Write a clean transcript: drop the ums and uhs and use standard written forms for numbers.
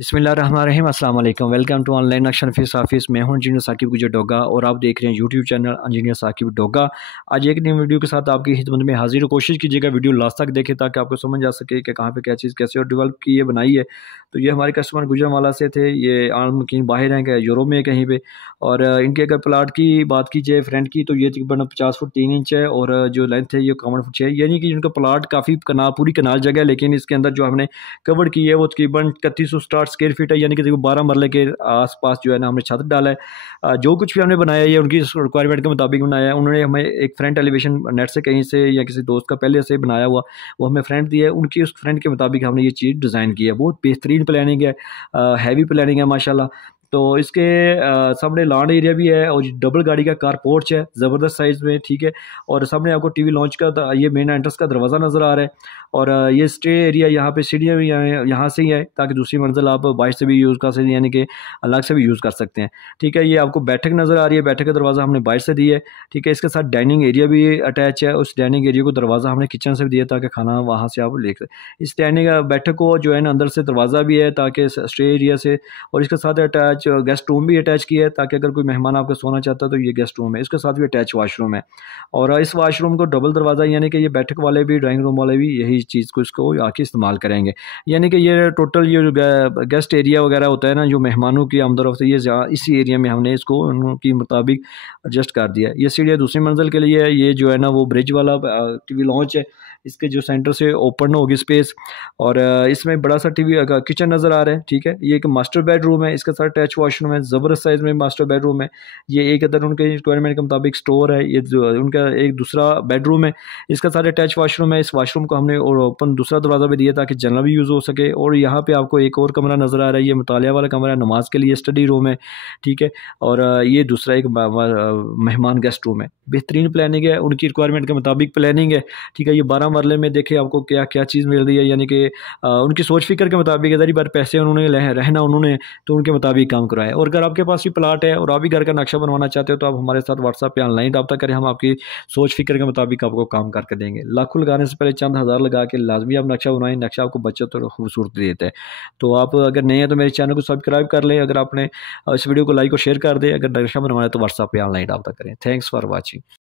बिस्मिल्लाहिर्रहमानिर्रहीम अस्सलाम वालेकुम। वेलकम टू ऑनलाइन नक्शन फीस ऑफिस। मैं हूं इंजीनियर साकिब गुजर डोगा और आप देख रहे हैं YouTube channel engineer Saqib Doga. आज एक नई वीडियो के साथ आपकी खिदमत में हाजिर। कोशिश कीजिएगा वीडियो लास्ट तक देखें ताकि आपको समझ आ सके कि कहाँ पे क्या चीज़ कैसे और डेवलप की है बनाई है। तो ये हमारे कस्टमर गुजरांवाला से थे, ये आम कहीं बाहर हैं, यूरोप में कहीं पे। और इनके अगर प्लाट की बात की जाए फ्रंट की, तो ये तकरीबन 50 फुट 3 इंच है और जो लेंथ है ये 51 फुट 6 है। यानी कि इनका प्लाट काफ़ी कनाल पूरी कनाल जगह है, लेकिन इसके अंदर जो हमने कवर की है वो तकरीबन 3160 स्क्वायर फीट है। यानी कि 12 मरले के आसपास जो है ना हमने छत डाला है। जो कुछ भी हमने बनाया है ये उनकी रिक्वायरमेंट के मुताबिक बनाया है। उन्होंने हमें एक फ्रंट एलिवेशन नेट से कहीं से या किसी दोस्त का पहले से बनाया हुआ वो हमें फ्रंट दिया है, उनकी उस फ्रंट के मुताबिक हमने ये चीज़ डिज़ाइन की है। बहुत बेहतरीन प्लानिंग है, हैवी प्लानिंग है माशाल्लाह। तो इसके सामने लॉन एरिया भी है और डबल गाड़ी का कार पोर्च है ज़बरदस्त साइज़ में, ठीक है। और सामने आपको टीवी लॉन्च का ये मेन एंट्रेंस का दरवाज़ा नज़र आ रहा है। और ये स्टे एरिया यहाँ पे सीढ़ियाँ भी यहाँ से ही है ताकि दूसरी मंजिल आप बाहर से भी यूज़ कर सकते हैं, यानी कि अलग से भी यूज़ कर सकते हैं, ठीक है। ये आपको बैठक नज़र आ रही है, बैठक का दरवाज़ा हमने बाहर से दिया है, ठीक है। इसके साथ डाइनिंग एरिया भी अटैच है। उस डाइनिंग एरिया को दरवाज़ा हमने किचन से भी दिया ताकि खाना वहाँ से आप ले सकें। इस डाइनिंग बैठक को जो है ना अंदर से दरवाज़ा भी है ताकि स्टे एरिया से, और इसके साथ अटैच गेस्ट रूम भी अटैच किया है ताकि अगर कोई मेहमान आपका सोना चाहता है तो ये गेस्ट रूम है। इसके साथ भी अटैच वाशरूम है और इस वाशरूम को डबल दरवाज़ा, यानी कि ये बैठक वाले भी ड्राइंग रूम वाले भी यही चीज़ को इसको आके इस्तेमाल करेंगे। यानी कि ये टोटल ये गेस्ट एरिया वगैरह होता है ना, जो मेहमानों की आमदरफ्त, ये इसी एरिया में हमने इसको उनकी मुताबिक एडजस्ट कर दिया। ये सीढ़ियाँ दूसरी मंजिल के लिए है। ये जो है ना वो ब्रिज वाला टीवी लॉन्च है, इसके जो सेंटर से ओपन होगी स्पेस, और इसमें बड़ा सा टीवी किचन नज़र आ रहा है, ठीक है। ये एक मास्टर बेडरूम है, इसके साथ अटैच वॉशरूम है, ज़बरदस्त साइज़ में मास्टर बेडरूम है। ये एक अदर उनके रिक्वायरमेंट के मुताबिक स्टोर है। ये उनका एक दूसरा बेडरूम है, इसका साथ अटैच वॉशरूम है। इस वॉशरूम को हमने और ओपन दूसरा दरवाज़ा भी दिया ताकि जनरल भी यूज़ हो सके। और यहाँ पे आपको एक और कमरा नज़र आ रहा है, ये मुतालिया वाला कमरा है, नमाज के लिए स्टडी रूम है, ठीक है। और ये दूसरा एक मेहमान गेस्ट रूम है। बेहतरीन प्लानिंग है, उनकी रिक्वायरमेंट के मुताबिक प्लानिंग है, ठीक है। ये 12 मरले में देखे आपको क्या क्या चीज़ मिल रही है, यानी कि उनकी सोच फिक्र के मुताबिक इधर ही बार पैसे उन्होंने रहना उन्होंने तो उनके मुताबिक काम कराया। और अगर आपके पास भी प्लाट है और आप भी घर का नक्शा बनवाना चाहते हो तो आप हमारे साथ व्हाट्सएप पे ऑनलाइन रब्ता करें, हम आपकी सोच फिक्र के मुताबिक आपको काम करके देंगे। लाखों लगाने से पहले चंद हज़ार लगा के लाजमी आप नक्शा बनवाएं, नक्शा आपको बचत और खूबसूरती देता है। तो आप अगर नए हैं तो मेरे चैनल को सब्सक्राइब कर लें, अगर आपने इस वीडियो को लाइक और शेयर कर दें। अगर नक्शा बनवाना है तो व्हाट्सएप पे ऑनलाइन रब्ता करें। Thanks for watching.